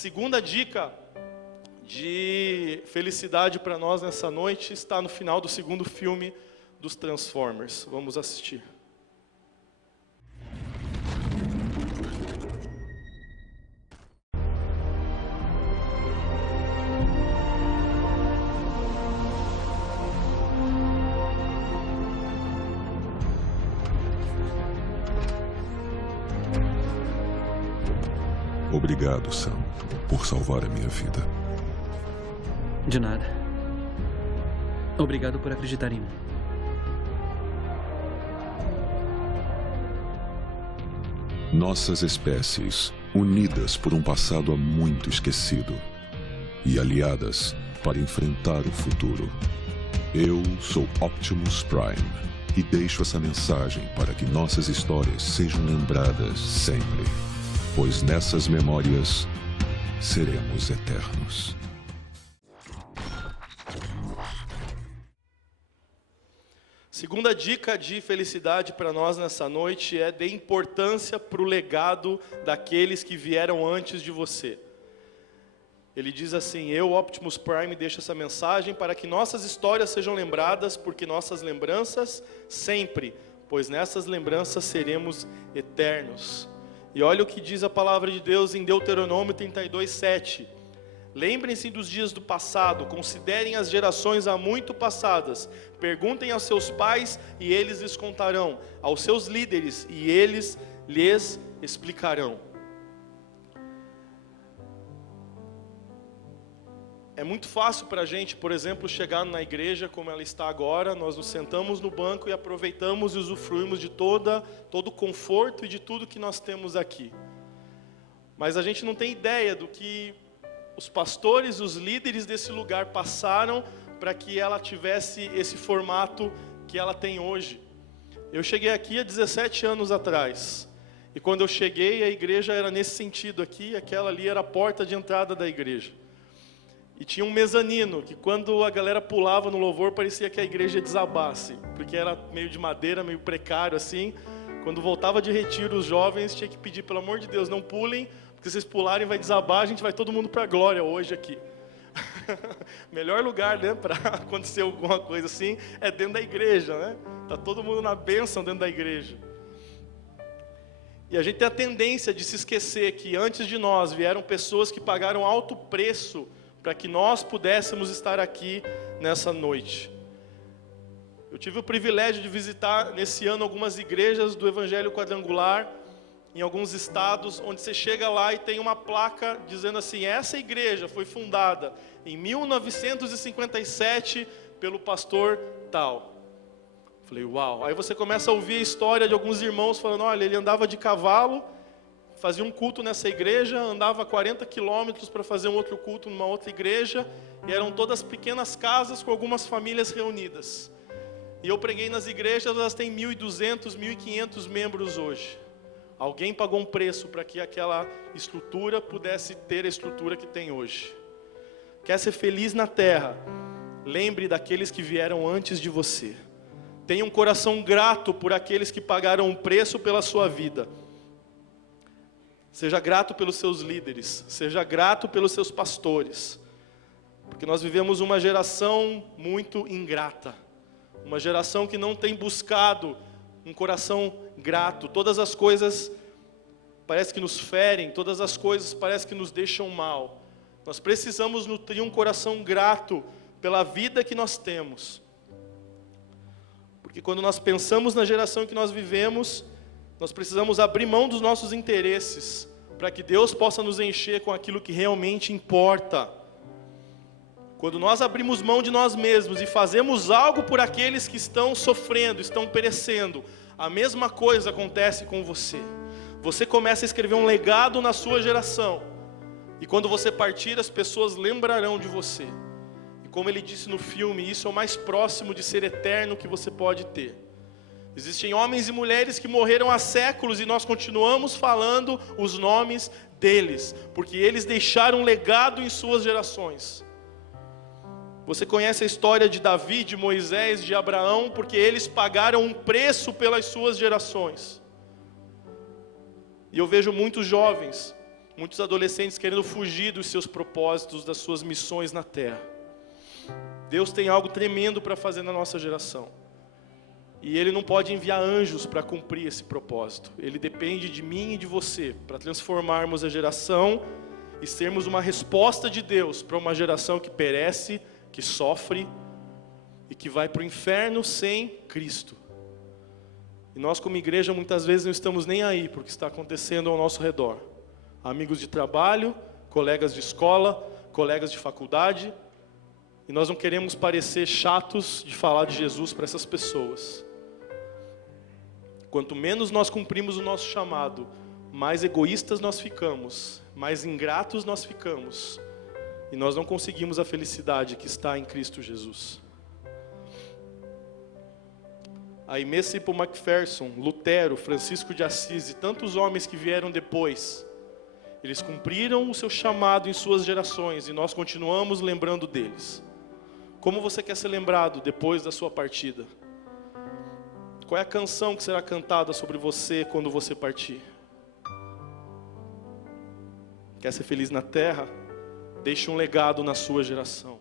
Segunda dica de felicidade para nós nessa noite está no final do segundo filme dos Transformers. Vamos assistir. Obrigado, Sam, por salvar a minha vida. De nada. Obrigado por acreditar em mim. Nossas espécies, unidas por um passado há muito esquecido e aliadas para enfrentar o futuro. Eu sou Optimus Prime e deixo essa mensagem para que nossas histórias sejam lembradas sempre, pois nessas memórias seremos eternos. Segunda dica de felicidade para nós nessa noite é: dê importância para o legado daqueles que vieram antes de você. Ele diz assim: eu, Optimus Prime, deixo essa mensagem para que nossas histórias sejam lembradas, porque nossas lembranças sempre, pois nessas lembranças seremos eternos. E olha o que diz a palavra de Deus em Deuteronômio 32:7. Lembrem-se dos dias do passado, considerem as gerações há muito passadas, perguntem aos seus pais e eles lhes contarão, aos seus líderes e eles lhes explicarão. É muito fácil para a gente, por exemplo, chegar na igreja como ela está agora, nós nos sentamos no banco e aproveitamos e usufruímos de todo o conforto e de tudo que nós temos aqui. Mas a gente não tem ideia do que os pastores, os líderes desse lugar passaram para que ela tivesse esse formato que ela tem hoje. Eu cheguei aqui há 17 anos atrás. E quando eu cheguei, a igreja era nesse sentido aqui, aquela ali era a porta de entrada da igreja. E tinha um mezanino, que quando a galera pulava no louvor, parecia que a igreja desabasse, porque era meio de madeira, meio precário assim. Quando voltava de retiro, os jovens tinham que pedir, pelo amor de Deus, não pulem, porque se vocês pularem vai desabar, a gente vai todo mundo para a glória hoje aqui. Melhor lugar, né, para acontecer alguma coisa assim, é dentro da igreja, né? Tá todo mundo na bênção dentro da igreja. E a gente tem a tendência de se esquecer que antes de nós vieram pessoas que pagaram alto preço para que nós pudéssemos estar aqui nessa noite. Eu tive o privilégio de visitar nesse ano algumas igrejas do Evangelho Quadrangular, em alguns estados, onde você chega lá e tem uma placa dizendo assim: essa igreja foi fundada em 1957 pelo pastor tal. Falei, uau. Aí você começa a ouvir a história de alguns irmãos falando: olha, ele andava de cavalo, fazia um culto nessa igreja, andava 40 quilômetros para fazer um outro culto numa outra igreja, e eram todas pequenas casas com algumas famílias reunidas. E eu preguei nas igrejas, elas têm 1.200, 1.500 membros hoje. Alguém pagou um preço para que aquela estrutura pudesse ter a estrutura que tem hoje. Quer ser feliz na terra? Lembre daqueles que vieram antes de você. Tenha um coração grato por aqueles que pagaram um preço pela sua vida. Seja grato pelos seus líderes, seja grato pelos seus pastores. Porque nós vivemos uma geração muito ingrata. Uma geração que não tem buscado um coração grato. Todas as coisas parece que nos ferem, todas as coisas parece que nos deixam mal. Nós precisamos nutrir um coração grato pela vida que nós temos. Porque quando nós pensamos na geração em que nós vivemos, nós precisamos abrir mão dos nossos interesses, para que Deus possa nos encher com aquilo que realmente importa. Quando nós abrimos mão de nós mesmos e fazemos algo por aqueles que estão sofrendo, estão perecendo, a mesma coisa acontece com você. Você começa a escrever um legado na sua geração. E quando você partir, as pessoas lembrarão de você. E como ele disse no filme, isso é o mais próximo de ser eterno que você pode ter. Existem homens e mulheres que morreram há séculos e nós continuamos falando os nomes deles, porque eles deixaram um legado em suas gerações. Você conhece a história de Davi, de Moisés, de Abraão, porque eles pagaram um preço pelas suas gerações. E eu vejo muitos jovens, muitos adolescentes querendo fugir dos seus propósitos, das suas missões na terra. Deus tem algo tremendo para fazer na nossa geração. E Ele não pode enviar anjos para cumprir esse propósito. Ele depende de mim e de você para transformarmos a geração e sermos uma resposta de Deus para uma geração que perece, que sofre e que vai para o inferno sem Cristo. E nós como igreja muitas vezes não estamos nem aí porque está acontecendo ao nosso redor. Amigos de trabalho, colegas de escola, colegas de faculdade, e nós não queremos parecer chatos de falar de Jesus para essas pessoas. Quanto menos nós cumprimos o nosso chamado, mais egoístas nós ficamos, mais ingratos nós ficamos, e nós não conseguimos a felicidade que está em Cristo Jesus. Aimé Simple McPherson, Lutero, Francisco de Assis e tantos homens que vieram depois, eles cumpriram o seu chamado em suas gerações e nós continuamos lembrando deles. Como você quer ser lembrado depois da sua partida? Qual é a canção que será cantada sobre você quando você partir? Quer ser feliz na terra? Deixe um legado na sua geração.